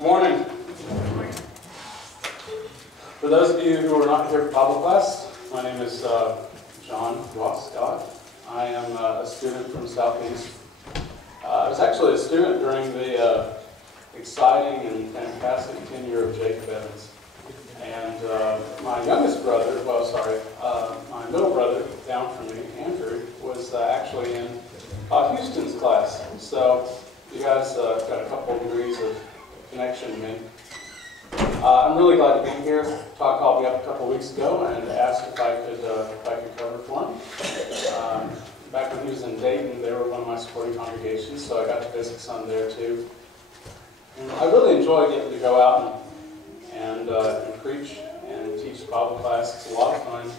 Morning. For those of you who are not here for Bible class, my name is John Scott. I am a student from Southeast. I was actually a student during the exciting and fantastic tenure of Jacob Evans. And my youngest brother, my middle brother down from me, Andrew, was actually in Houston's class. So you guys got a couple of degrees of connection to me. I'm really glad to be here. Todd called me up a couple of weeks ago and asked if I could cover for him. Back when he was in Dayton, they were one of my supporting congregations, so I got to visit some there too. And I really enjoy getting to go out and preach and teach Bible class. It's a lot of fun.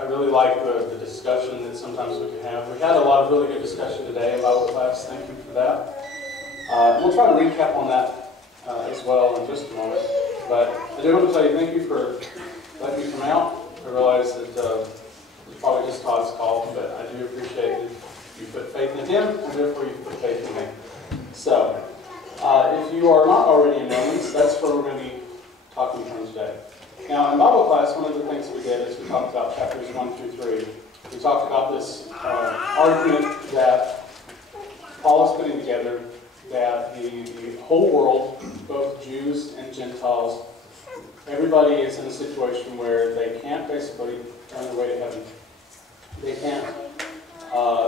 I really like the discussion that sometimes we can have. We had a lot of really good discussion today in Bible class. Thank you for that. We'll try to recap on that as well in just a moment. But I do want to tell you thank you for letting me come out. I realize that it's probably just Todd's call, but I do appreciate that you put faith in him, and therefore you put faith in me. So, if you are not already in Romans, that's where we're going to be talking from today. Now, in Bible class, one of the things we did is we talked about chapters 1 through 3. We talked about this argument that Paul is putting together, that the whole world, both Jews and Gentiles, everybody is in a situation where they can't basically earn their way to heaven. They can't.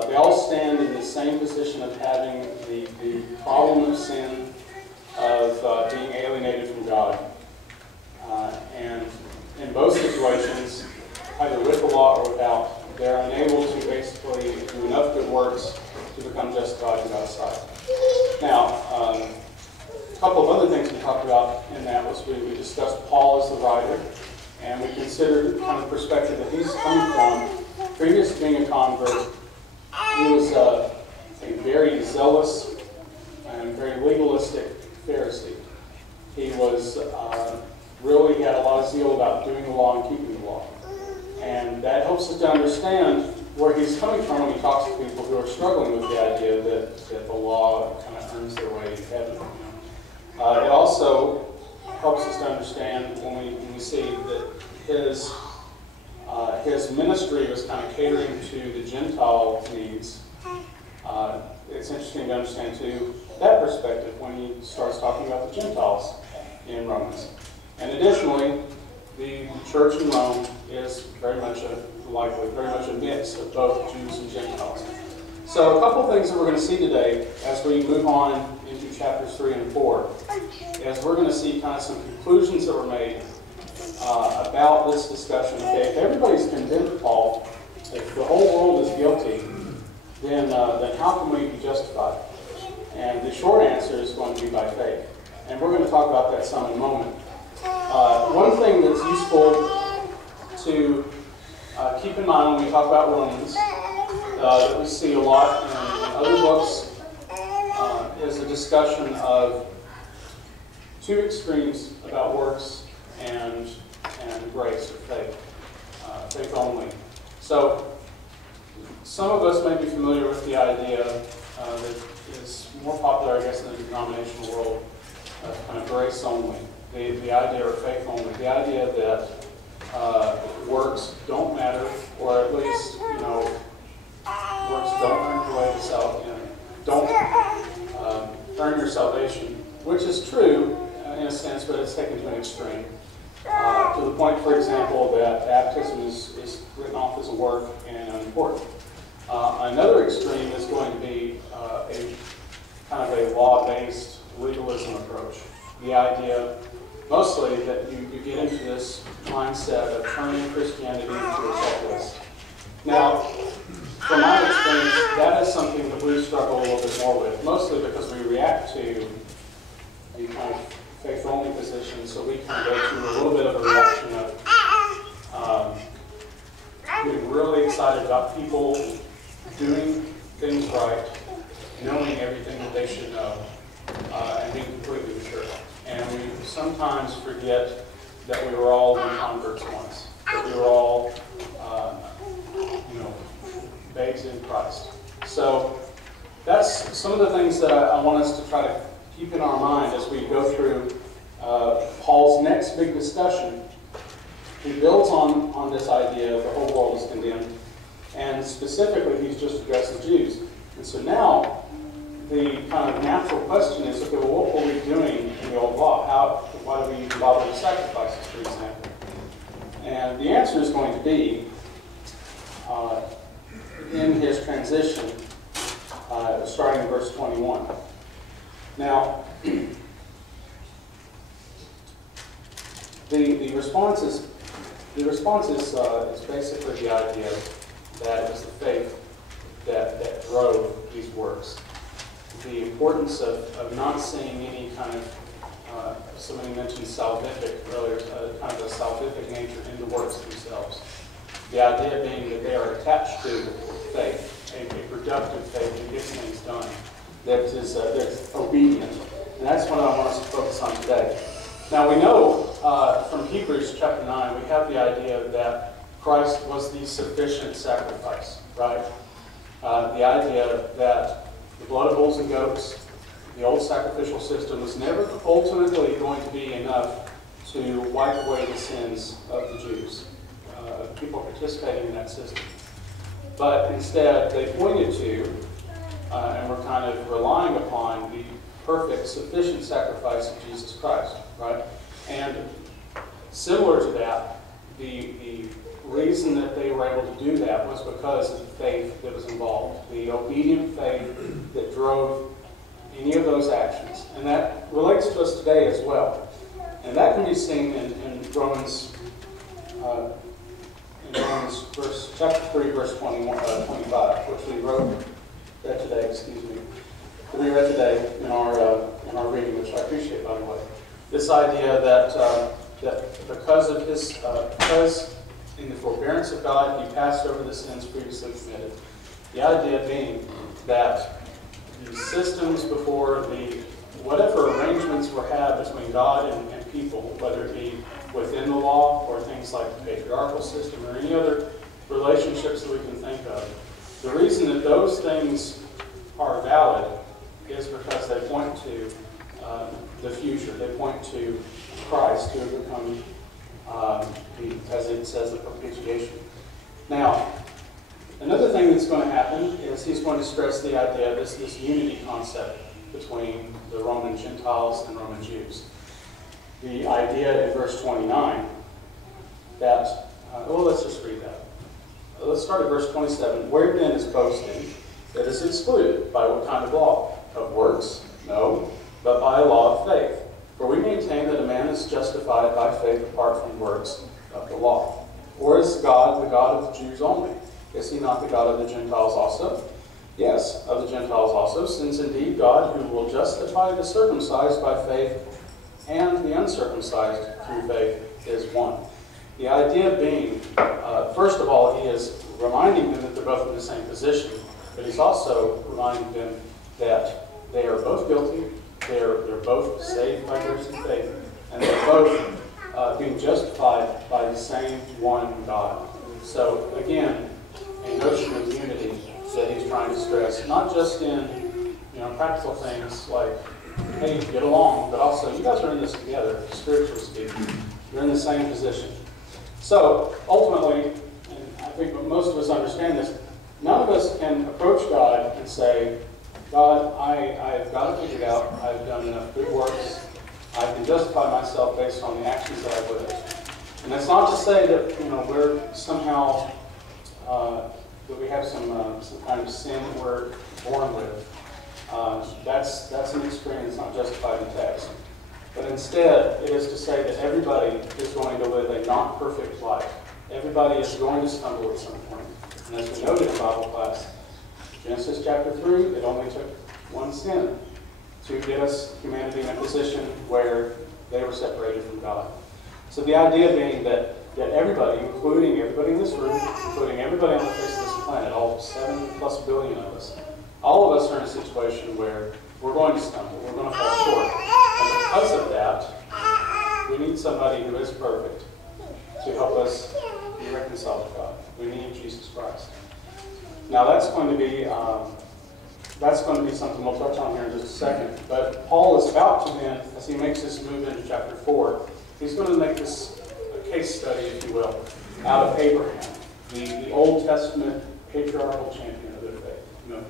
They all stand in the same position of having the problem of sin, of being alienated from God. And in both situations, either with the law or without, they're unable to basically do enough good works to become justified in God's sight. Now, a couple of other things we talked about in that was we discussed Paul as the writer, and we considered kind of the perspective that he's coming from. Previous to being a convert, he was a very zealous and very legalistic Pharisee. He was really had a lot of zeal about doing the law and keeping the law. And that helps us to understand where he's coming from when he talks to people who are struggling with the idea that the law kind of earns their way to heaven. It also helps us to understand when we see that his ministry was kind of catering to the Gentile needs. It's interesting to understand too that perspective when he starts talking about the Gentiles in Romans. And additionally, the church in Rome is very much a mix of both Jews and Gentiles. So a couple of things that we're going to see today as we move on into chapters 3 and 4 is we're going to see kind of some conclusions that were made about this discussion. Okay, if everybody's condemned Paul, if the whole world is guilty, then how can we be justified? And the short answer is going to be by faith. And we're going to talk about that some in a moment. One thing that's useful to keep in mind when we talk about Romans, that we see a lot in other books, is a discussion of two extremes about works and grace or faith, faith only. So some of us may be familiar with the idea that is more popular, I guess, in the denominational world, of kind of grace only. The idea of faith only. The idea that works don't matter, or at least, works don't earn your way to salvation. Don't earn your salvation, which is true in a sense, but it's taken to an extreme. To the point, for example, that baptism is written off as a work and unimportant. Another extreme is going to be a kind of a law-based legalism approach. The idea, mostly, that you get into this mindset of turning Christianity into a checklist. Now, from my experience, that is something that we struggle a little bit more with, mostly because we react to the kind of faith-only position, so we kind of go through a little bit of a reaction of getting really excited about people doing things right, knowing everything that they should know, and being completely mature. And we sometimes forget that we were all converts once, that we were all, babes in Christ. So that's some of the things that I want us to try to keep in our mind as we go through Paul's next big discussion. He builds on this idea of the whole world is condemned, and specifically he's just addressed the Jews. And so now the kind of natural question is, okay, well, what were we doing in the old law? Why do we even bother with sacrifices, for example? And the answer is going to be in his transition, starting in verse 21. Now, the response is basically the idea that it was the faith that drove these works. The importance of not seeing any kind of, somebody mentioned salvific earlier, kind of a salvific nature in the works themselves. The idea being that they are attached to faith, a productive faith that gets things done, that's obedient. And that's what I want us to focus on today. Now we know from Hebrews chapter 9, we have the idea that Christ was the sufficient sacrifice, right? The idea that the blood of bulls and goats, the old sacrificial system, was never ultimately going to be enough to wipe away the sins of the Jews, people participating in that system. But instead, they pointed to, and were kind of relying upon, the perfect, sufficient sacrifice of Jesus Christ, right? And similar to that, the reason that they were able to do that was because of the faith that was involved, the obedient faith that drove any of those actions. And that relates to us today as well. And that can be seen in Romans chapter 3, verse 25, which we read today in our reading, which I appreciate, by the way. This idea that because in the forbearance of God, he passed over the sins previously committed. The idea being that the systems before whatever arrangements were had between God and people, whether it be within the law or things like the patriarchal system or any other relationships that we can think of, the reason that those things are valid is because they point to the future. They point to Christ, who have become, as it says, the propitiation. Now, another thing that's going to happen is he's going to stress the idea of this unity concept between the Roman Gentiles and Roman Jews. The idea in verse 29 that, let's just read that. Let's start at verse 27. Where then is boasting that is excluded? By what kind of law? Of works? No, but by a law of faith. For we maintain that a man is justified by faith apart from works of the law. Or is God the God of the Jews only? Is he not the God of the Gentiles also? Yes, of the Gentiles also, since indeed God, who will justify the circumcised by faith and the uncircumcised through faith, is one. The idea being, first of all, he is reminding them that they're both in the same position, but he's also reminding them that they are both guilty, they're both saved by grace and faith, and they're both being justified by the same one God. So again, a notion of unity that he's trying to stress, not just in practical things like, hey, get along, but also you guys are in this together, spiritually speaking. You're in the same position. So ultimately, and I think most of us understand this, none of us can approach God and say, God, I've got it figured out. I've done enough good works. I can justify myself based on the actions that I've lived. And that's not to say that we're somehow that we have some kind of sin that we're born with. That's an experience not justified in text. But instead, it is to say that everybody is going to live a not perfect life. Everybody is going to stumble at some point. And as we noted in Bible class, Genesis chapter 3, it only took one sin to get us, humanity, in a position where they were separated from God. So the idea being that everybody, including everybody in this room, including everybody on the face of this planet, all 7+ billion of us, all of us are in a situation where we're going to stumble, we're going to fall short. And because of that, we need somebody who is perfect to help us be reconciled to God. We need Jesus Christ. Now that's going to be that's going to be something we'll touch on here in just a second. But Paul is about to then, as he makes this move into chapter 4, he's going to make this a case study, if you will, out of Abraham, the Old Testament patriarchal champion of their faith. You know,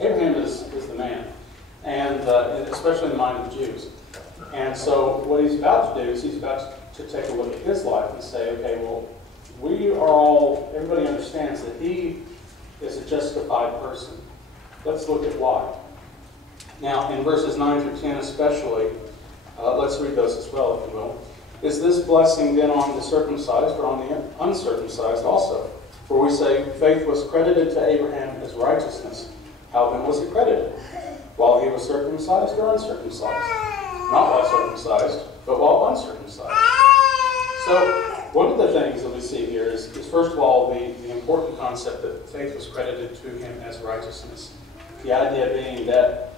Abraham is the man, and especially in the mind of the Jews. And so what he's about to do is he's about to take a look at his life and say, okay, well, everybody understands that he is a justified person. Let's look at why. Now, in verses 9 through 10 especially, let's read those as well, if you will. Is this blessing then on the circumcised or on the uncircumcised also? For we say, faith was credited to Abraham as righteousness. How then was it credited? While he was circumcised or uncircumcised? Not while circumcised, but while uncircumcised. So, one of the things that we see here is first of all, the important concept that faith was credited to him as righteousness. The idea being that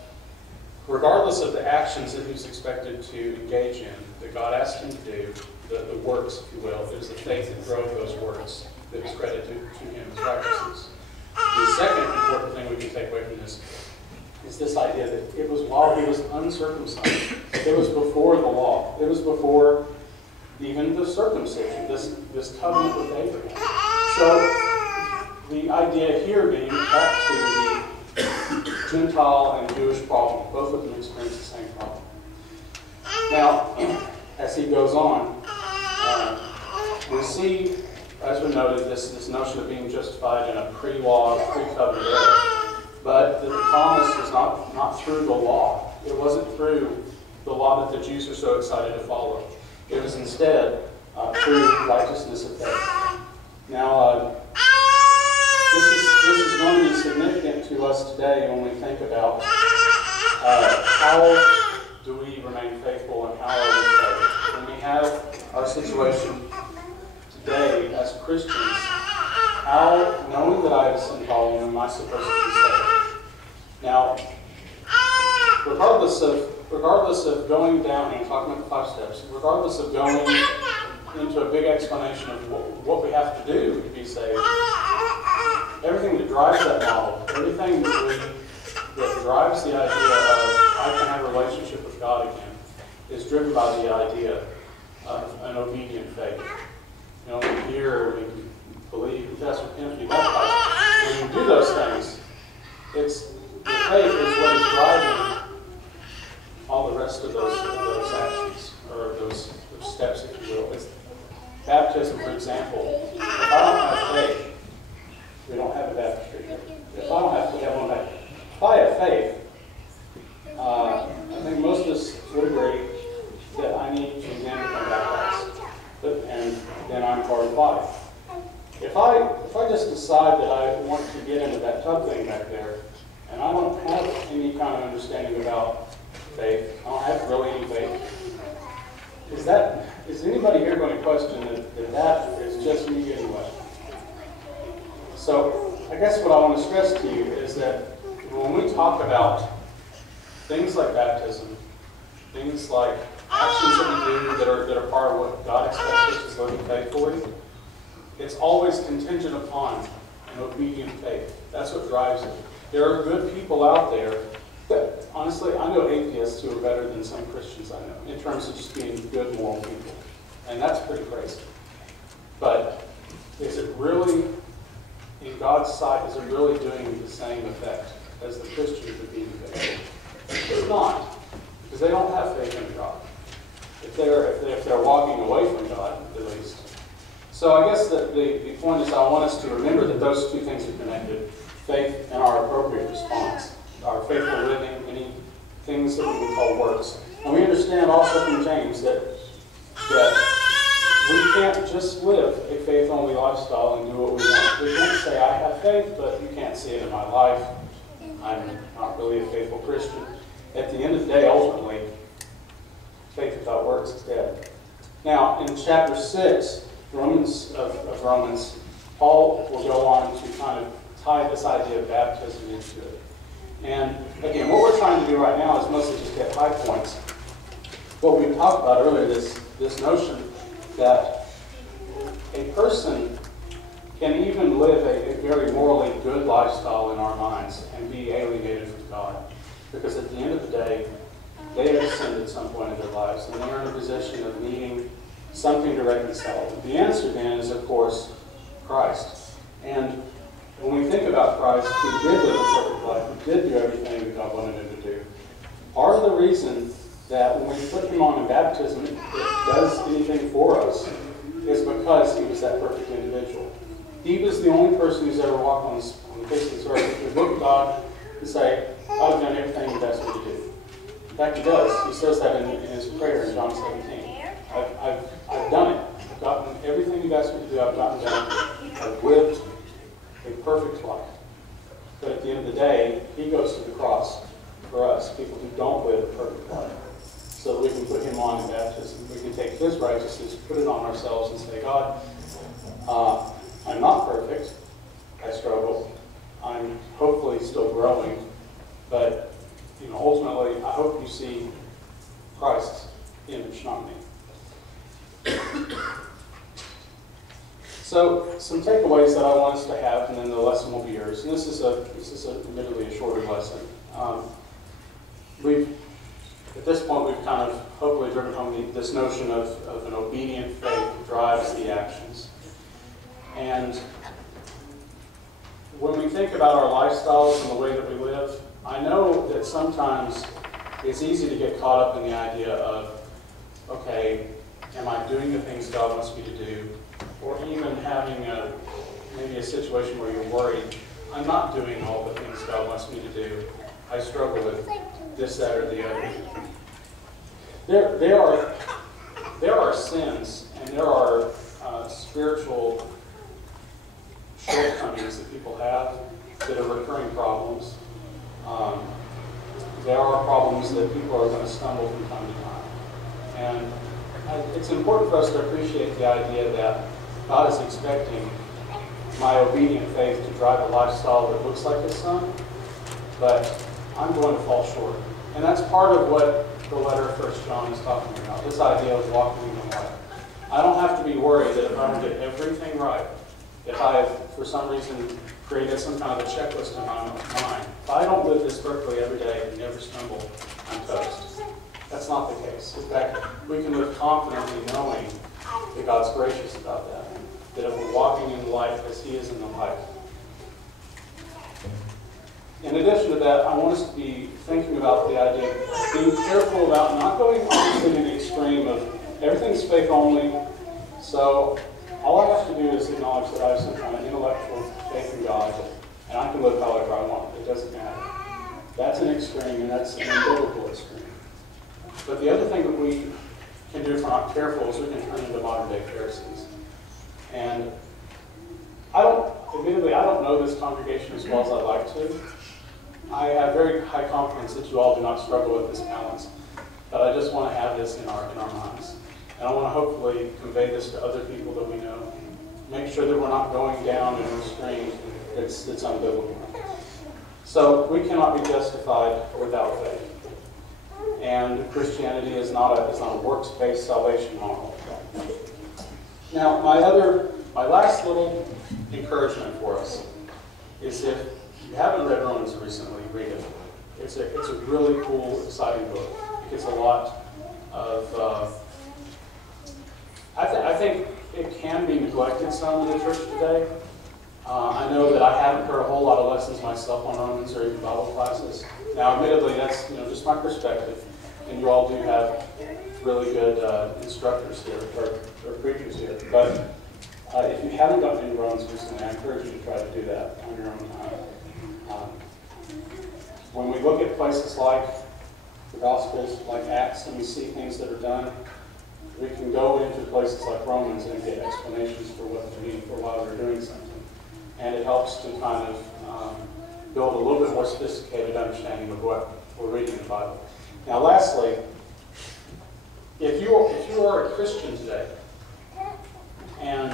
regardless of the actions that he was expected to engage in, that God asked him to do, the works, if you will, it was the faith that drove those works that was credited to him as righteousness. The second important thing we can take away from this is this idea that it was while he was uncircumcised. It was before the law. It was before even the circumcision, this covenant with Abraham. So the idea here being back to the Gentile and Jewish problem. Both of them experience the same problem. Now, as he goes on, we see, as we noted, this notion of being justified in a pre-law, pre-covenant era. But the promise was not through the law. It wasn't through the law that the Jews are so excited to follow. It was instead through righteousness of faith. Now, this is going to be significant to us today when we think about how do we remain faithful and how are we saved. When we have our situation today as Christians, how, knowing that I have sinned following him, am I supposed to be saved? Now, regardless of going down and talking about the 5 steps, regardless of going into a big explanation of what we have to do to be saved, everything that drives that model, everything that drives the idea of I can have a relationship with God again, is driven by the idea of an obedient faith. You know, we hear, we believe, confess, repent, be baptized. When we do those things, the faith is what is driving all the rest of those actions, or those steps, if you will. It's baptism, for example. If I don't have faith, we don't have a baptistry here. If I don't have to have one back, if I have faith, I think most of us would agree that I need to then become baptized, and then I'm part of the body. If I just decide that I want to get into that tub thing back there, and I don't have any kind of understanding about faith, I don't have really any faith, is anybody here going to question that is just me getting wet? So I guess what I want to stress to you is that when we talk about things like baptism, things like actions that we do that are part of what God expects us to live faithfully, it's always contingent upon an obedient faith. That's what drives it. There are good people out there that, honestly, I know atheists who are better than some Christians I know in terms of just being good, moral people. And that's pretty crazy. But is it really, in God's sight, is it really doing the same effect as the Christians are being faithful? It's not, because they don't have faith in God. If they're walking away from God, at least. So I guess the point is I want us to remember that those two things are connected. Faith and our appropriate response. Our faithful living, any things that we call works. And we understand also from James that we can't just live a faith-only lifestyle and do what we want. We can't say, I have faith, but you can't see it in my life. I'm not really a faithful Christian. At the end of the day, ultimately, faith without works is dead. Now, in chapter 6 of Romans, Paul will go on to kind of tie this idea of baptism into it. And again, what we're trying to do right now is mostly just get high points. What we talked about earlier, this notion that a person can even live a very morally good lifestyle in our minds and be alienated from God. Because at the end of the day, they have sinned at some point in their lives, and they're in a position of needing something to reconcile. The answer then is, of course, Christ. And when we think about Christ, he did live a perfect life. He did do everything that God wanted him to do. Part of the reason that when we put him on in baptism, it does anything for us is because he was that perfect individual. He was the only person who's ever walked on the face of this earth who could look at God and say, I've done everything you've asked me to do. In fact, he does. He says that in his prayer in John 17. I've done it. I've gotten everything you've asked me to do. I've gotten done. I've lived a perfect life. But at the end of the day, he goes to the cross for us, people who don't live a perfect life, so that we can put him on in baptism. We can take his righteousness, put it on ourselves, and say, God, I'm not perfect. I struggle. I'm hopefully still growing. But ultimately, I hope you see Christ's image, not me. So, some takeaways that I want us to have, and then the lesson will be yours. And this is admittedly a shorter lesson. At this point, we've kind of hopefully driven home this notion of an obedient faith drives the actions. And when we think about our lifestyles and the way that we live, I know that sometimes it's easy to get caught up in the idea of, okay, am I doing the things God wants me to do? Or even having maybe a situation where you're worried, I'm not doing all the things God wants me to do. I struggle with this, that, or the other. There are sins and there are spiritual shortcomings that people have that are recurring problems. There are problems that people are going to stumble from time to time. And it's important for us to appreciate the idea that God is expecting my obedient faith to drive a lifestyle that looks like His Son, but I'm going to fall short. And that's part of what the letter of 1 John is talking about, this idea of walking in the light. I don't have to be worried that if I don't get everything right, if I have, for some reason, created some kind of a checklist in my mind, if I don't live this perfectly every day and never stumble, I'm toast. That's not the case. In fact, we can live confidently knowing that God's gracious about that. That if we're walking in the light as He is in the light. In addition to that, I want us to be thinking about the idea of being careful about not going obviously to the extreme of everything's faith only. So all I have to do is acknowledge that I have some kind of intellectual faith in God, and I can live however I want. It doesn't matter. That's an extreme, and that's an unbiblical extreme. But the other thing that we can do if we're not careful is we can turn into modern-day Pharisees. And admittedly, I don't know this congregation as well as I'd like to. I have very high confidence that you all do not struggle with this balance. But I just want to have this in our minds. And I want to hopefully convey this to other people that we know. Make sure that we're not going down in a stream that's unbiblical. So we cannot be justified without faith. And Christianity is not a works-based salvation model. Now, my last little encouragement for us is if you haven't read Romans recently, read it. It's a really cool, exciting book. It gets a lot of. I think it can be neglected some in the church today. I know that I haven't heard a whole lot of lessons myself on Romans or even Bible classes. Now, admittedly, that's just my perspective, and you all do have really good instructors here or preachers here. But if you haven't gotten into Romans recently, I encourage you to try to do that on your own time. When we look at places like the Gospels, like Acts, and we see things that are done, we can go into places like Romans and get explanations for what they mean for why we're doing something. And it helps to kind of build a little bit more sophisticated understanding of what we're reading in the Bible. Now, lastly, if you are a Christian today, and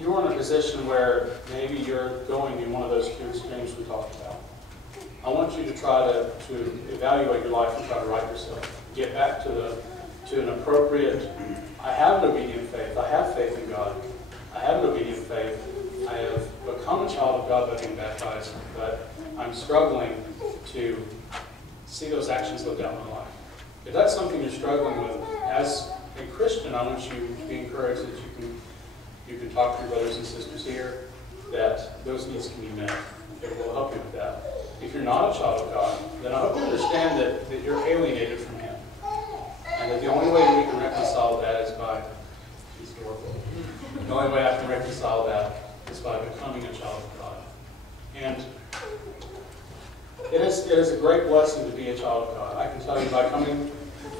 you're in a position where maybe you're going in one of those two extremes we talked about, I want you to try to evaluate your life and try to right yourself. Get back to an appropriate, I have an obedient faith. I have faith in God. I have an obedient faith. I have become a child of God by being baptized, but I'm struggling to see those actions lived out in my life. If that's something you're struggling with as a Christian, I want you to be encouraged that you can talk to your brothers and sisters here, that those needs can be met. It will help you with that. If you're not a child of God, then I hope you understand that you're alienated from Him. And that the only way we can reconcile that is by, the only way I can reconcile that is by becoming a child of God. And it is a great blessing to be a child of God. I can tell you by coming,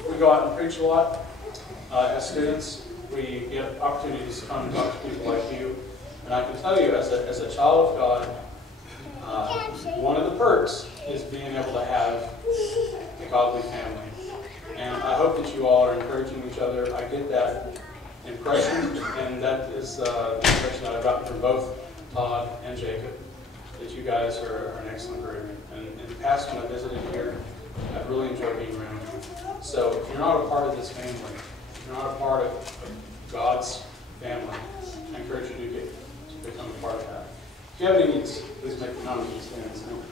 we go out and preach a lot. As students, we get opportunities to come and talk to people like you. And I can tell you, as a child of God, one of the perks is being able to have a godly family. And I hope that you all are encouraging each other. I get that impression, and that is the impression that I've gotten from both Todd and Jacob, that you guys are an excellent group. And in the past, when I visited here, I've really enjoyed being around you. So if you're not a part of this family, if you're not a part of God's family, I encourage you to become a part of that. If you have any needs, please make the comments and stand.